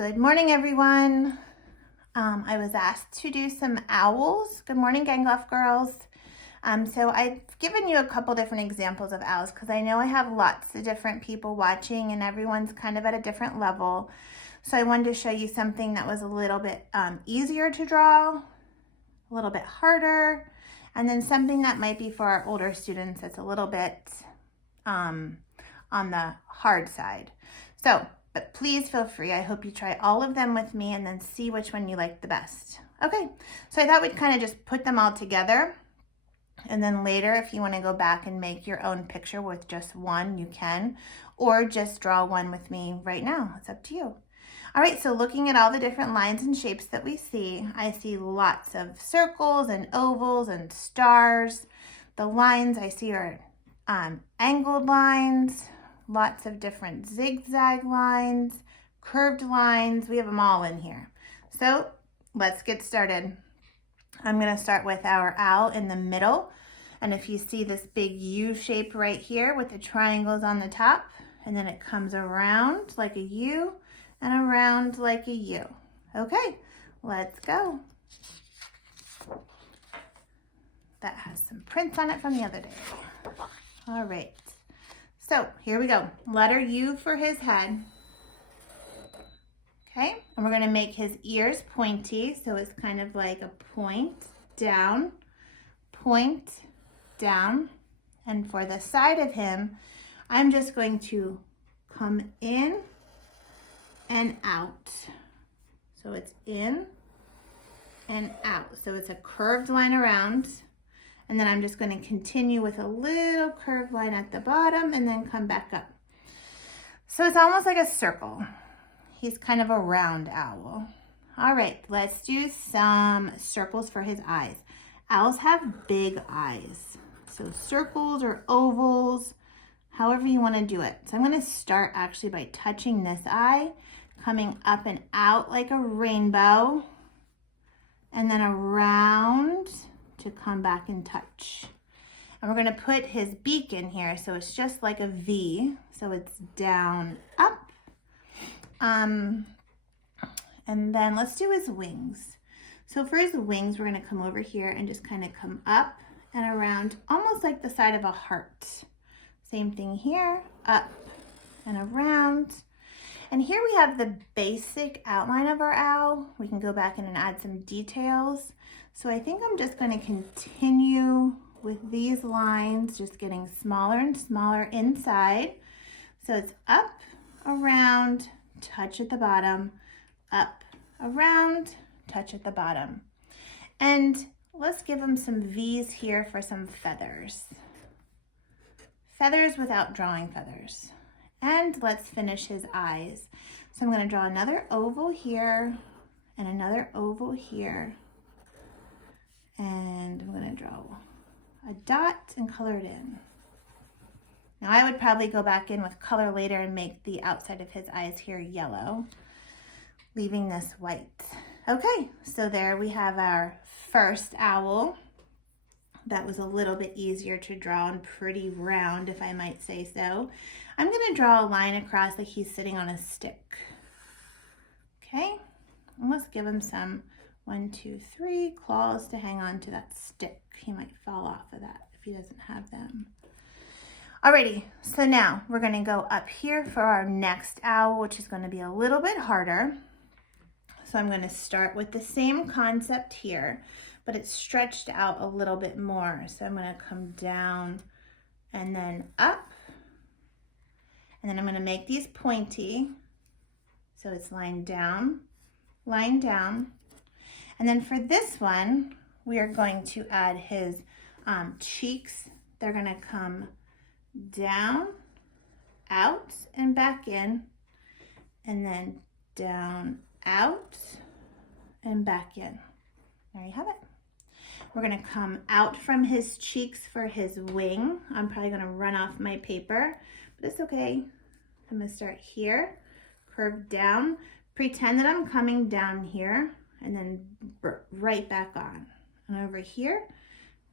Good morning, everyone. I was asked to do some owls. Good morning, Gangloff girls. So I've given you a couple different examples of owls because I know I have lots of different people watching and everyone's kind of at a different level. So I wanted to show you something that was a little bit easier to draw, a little bit harder, and then something that might be for our older students that's a little bit on the hard side. But please feel free. I hope you try all of them with me and then see which one you like the best. Okay, so I thought we'd kind of just put them all together. And then later, if you want to go back and make your own picture with just one, you can. Or just draw one with me right now. It's up to you. All right, so looking at all the different lines and shapes that we see, I see lots of circles and ovals and stars. The lines I see are angled lines, lots of different zigzag lines, curved lines. We have them all in here. So let's get started. I'm going to start with our owl in the middle. And if you see this big U shape right here with the triangles on the top, and then it comes around like a U and around like a U. Okay, let's go. That has some prints on it from the other day. All right. So here we go. Letter U for his head. Okay, and we're going to make his ears pointy, so it's kind of like a point down. And for the side of him, I'm just going to come in and out. So it's in and out. So it's a curved line around. And then I'm just going to continue with a little curved line at the bottom and then come back up. So it's almost like a circle. He's kind of a round owl. All right, let's do some circles for his eyes. Owls have big eyes. So circles or ovals, however you want to do it. So I'm going to start actually by touching this eye, coming up and out like a rainbow, and then around to come back and touch. And we're going to put his beak in here, so it's just like a V, so it's down, up. And then let's do his wings. So for his wings, we're going to come over here and just kind of come up and around, almost like the side of a heart. Same thing here, up and around. And here we have the basic outline of our owl. We can go back in and add some details. So I think I'm just going to continue with these lines, just getting smaller and smaller inside. So it's up, around, touch at the bottom, up, around, touch at the bottom. And let's give him some V's here for some feathers. Feathers without drawing feathers. And let's finish his eyes. So I'm going to draw another oval here and another oval here. And I'm going to draw a dot and color it in. Now I would probably go back in with color later and make the outside of his eyes here yellow, leaving this white. Okay, so there we have our first owl. That was a little bit easier to draw and pretty round, if I might say so. I'm going to draw a line across like he's sitting on a stick. Okay, and let's give him some 1, 2, 3 claws to hang on to that stick. He might fall off of that if he doesn't have them. Alrighty, so now we're going to go up here for our next owl, which is going to be a little bit harder. So I'm going to start with the same concept here, but it's stretched out a little bit more. So I'm going to come down and then up, and then I'm going to make these pointy. So it's line down, line down. And then for this one, we are going to add his cheeks. They're going to come down, out, and back in, and then down, out, and back in. There you have it. We're going to come out from his cheeks for his wing. I'm probably going to run off my paper, but it's okay. I'm going to start here, curve down, pretend that I'm coming down here, and then right back on. And over here,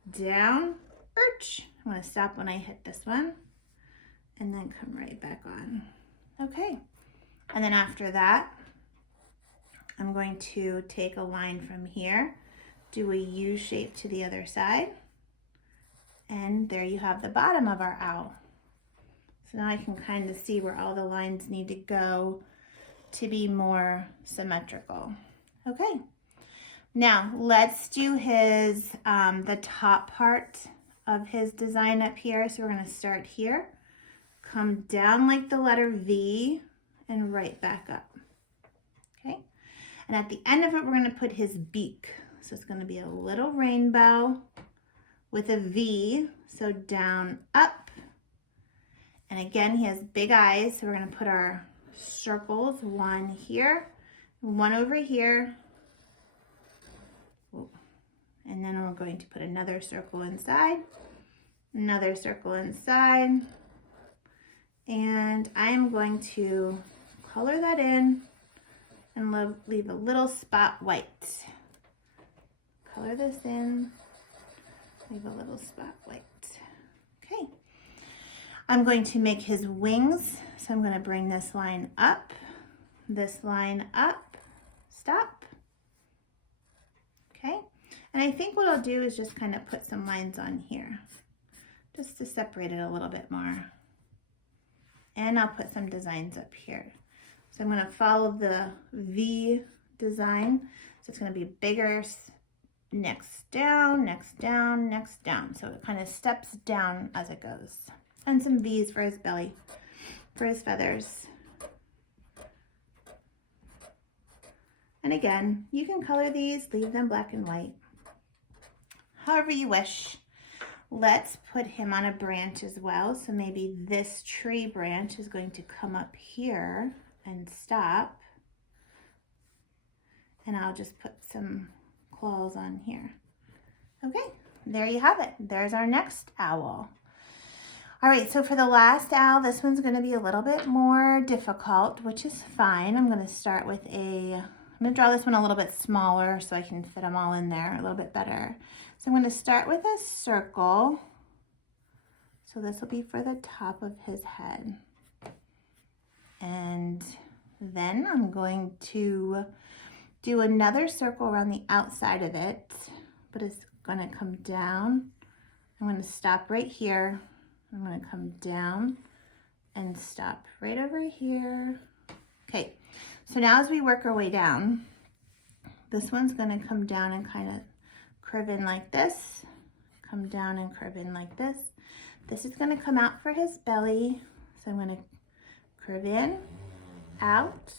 down, arch. I'm going to stop when I hit this one, and then come right back on. Okay, and then after that, I'm going to take a line from here, do a U shape to the other side, and there you have the bottom of our owl. So now I can kind of see where all the lines need to go to be more symmetrical. Okay, now let's do his, the top part of his design up here. So we're gonna start here, come down like the letter V, and right back up, okay? And at the end of it, we're gonna put his beak. So it's gonna be a little rainbow with a V, so down, up. And again, he has big eyes, so we're gonna put our circles, one here, one over here. And then we're going to put another circle inside, another circle inside. And I am going to color that in and leave a little spot white. Color this in, leave a little spot white. Okay. I'm going to make his wings. So I'm going to bring this line up, stop. Okay. And I think what I'll do is just kind of put some lines on here just to separate it a little bit more. And I'll put some designs up here. So I'm going to follow the V design. So it's going to be bigger, next down, next down, next down. So it kind of steps down as it goes. And some V's for his belly, for his feathers. And again, you can color these, leave them black and white, however you wish. Let's put him on a branch as well. So maybe this tree branch is going to come up here and stop. And I'll just put some claws on here. Okay, there you have it. There's our next owl. All right, so for the last owl, this one's gonna be a little bit more difficult, which is fine. I'm gonna start with I'm gonna draw this one a little bit smaller so I can fit them all in there a little bit better. So I'm gonna start with a circle. So this will be for the top of his head. And then I'm going to do another circle around the outside of it, but it's gonna come down. I'm gonna stop right here. I'm gonna come down and stop right over here. Okay, so now as we work our way down, this one's gonna come down and kind of curve in like this, come down and curve in like this. This is gonna come out for his belly. So I'm gonna curve in, out,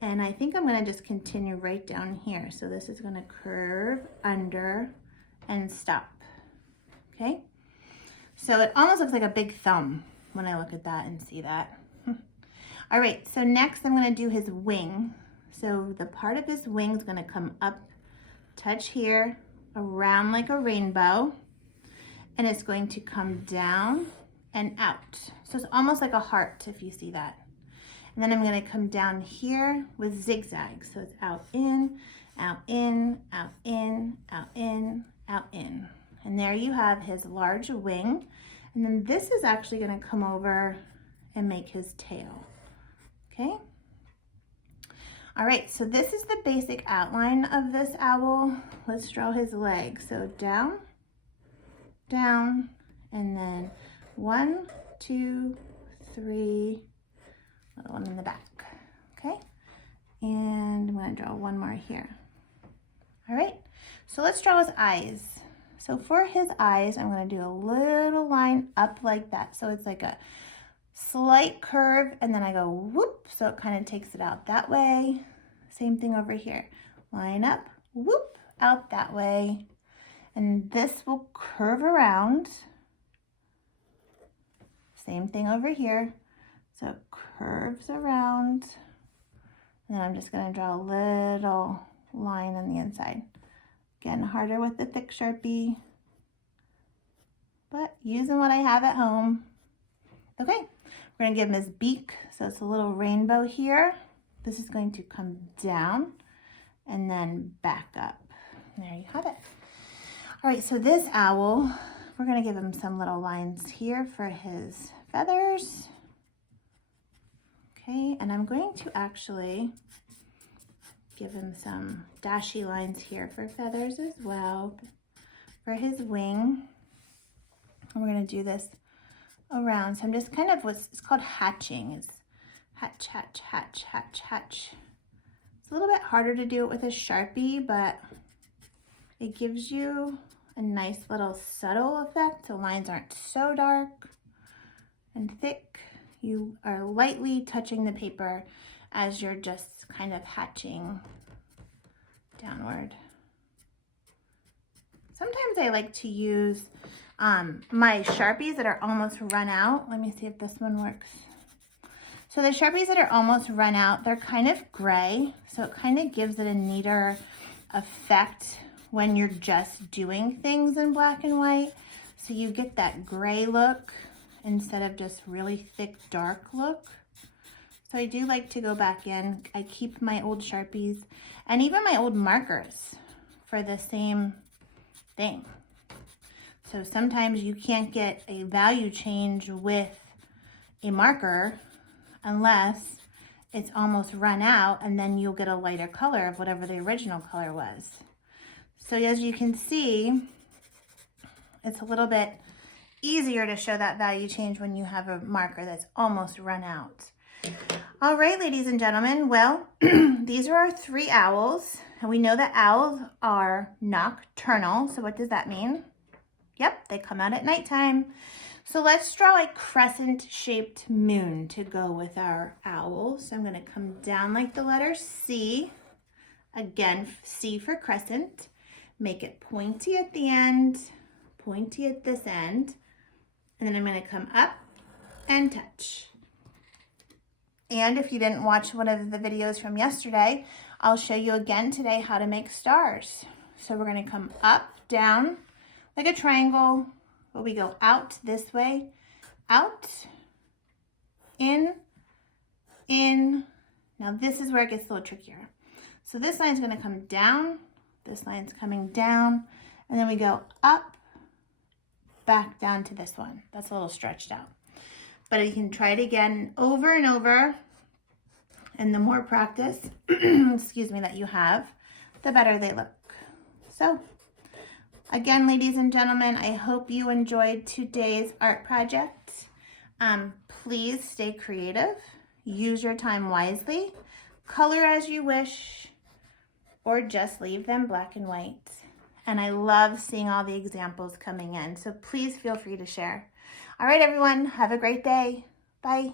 and I think I'm gonna just continue right down here. So this is gonna curve under and stop, okay? So it almost looks like a big thumb when I look at that and see that. All right, so next I'm gonna do his wing. So the part of his wing is gonna come up, touch here, around like a rainbow, and it's going to come down and out. So it's almost like a heart if you see that. And then I'm gonna come down here with zigzags. So it's out in, out in, out in, out in, out in. And there you have his large wing. And then this is actually gonna come over and make his tail, okay? All right, so this is the basic outline of this owl. Let's draw his legs. So down, down, and then 1, 2, 3, little one in the back, okay? And I'm gonna draw one more here. All right, so let's draw his eyes. So for his eyes, I'm gonna do a little line up like that. So it's like a slight curve, and then I go whoop, so it kind of takes it out that way. Same thing over here. Line up, whoop, out that way. And this will curve around. Same thing over here. So it curves around. And then I'm just gonna draw a little line on the inside. Again, harder with the thick Sharpie, but using what I have at home. Okay, we're gonna give him his beak. So it's a little rainbow here. This is going to come down and then back up. There you have it. All right, so this owl, we're gonna give him some little lines here for his feathers. Okay, and I'm going to actually give him some dashy lines here for feathers as well, for his wing. And we're going to do this around. So I'm just kind of, it's called hatching. It's hatch, hatch, hatch, hatch, hatch. It's a little bit harder to do it with a Sharpie, but it gives you a nice little subtle effect. The lines aren't so dark and thick. You are lightly touching the paper as you're just kind of hatching downward. Sometimes I like to use my Sharpies that are almost run out. Let me see if this one works. So the Sharpies that are almost run out, they're kind of gray, so it kind of gives it a neater effect when you're just doing things in black and white. So you get that gray look instead of just really thick, dark look. So I do like to go back in. I keep my old Sharpies and even my old markers for the same thing. So sometimes you can't get a value change with a marker unless it's almost run out, and then you'll get a lighter color of whatever the original color was. So as you can see, it's a little bit easier to show that value change when you have a marker that's almost run out. All right, ladies and gentlemen, well, these are our 3 owls, and we know that owls are nocturnal. So what does that mean? Yep, they come out at nighttime. So let's draw a crescent-shaped moon to go with our owl. So I'm going to come down like the letter C. Again, C for crescent. Make it pointy at the end, pointy at this end. And then I'm going to come up and touch. And if you didn't watch one of the videos from yesterday, I'll show you again today how to make stars. So we're going to come up, down, like a triangle, but we go out this way, out, in. Now this is where it gets a little trickier. So this line's going to come down, this line's coming down, and then we go up, back down to this one. That's a little stretched out. But you can try it again over and over, and the more practice, excuse me, that you have, the better they look. So again, ladies and gentlemen, I hope you enjoyed today's art project. Please stay creative, use your time wisely, color as you wish, or just leave them black and white. And I love seeing all the examples coming in, so please feel free to share. All right, everyone, have a great day. Bye.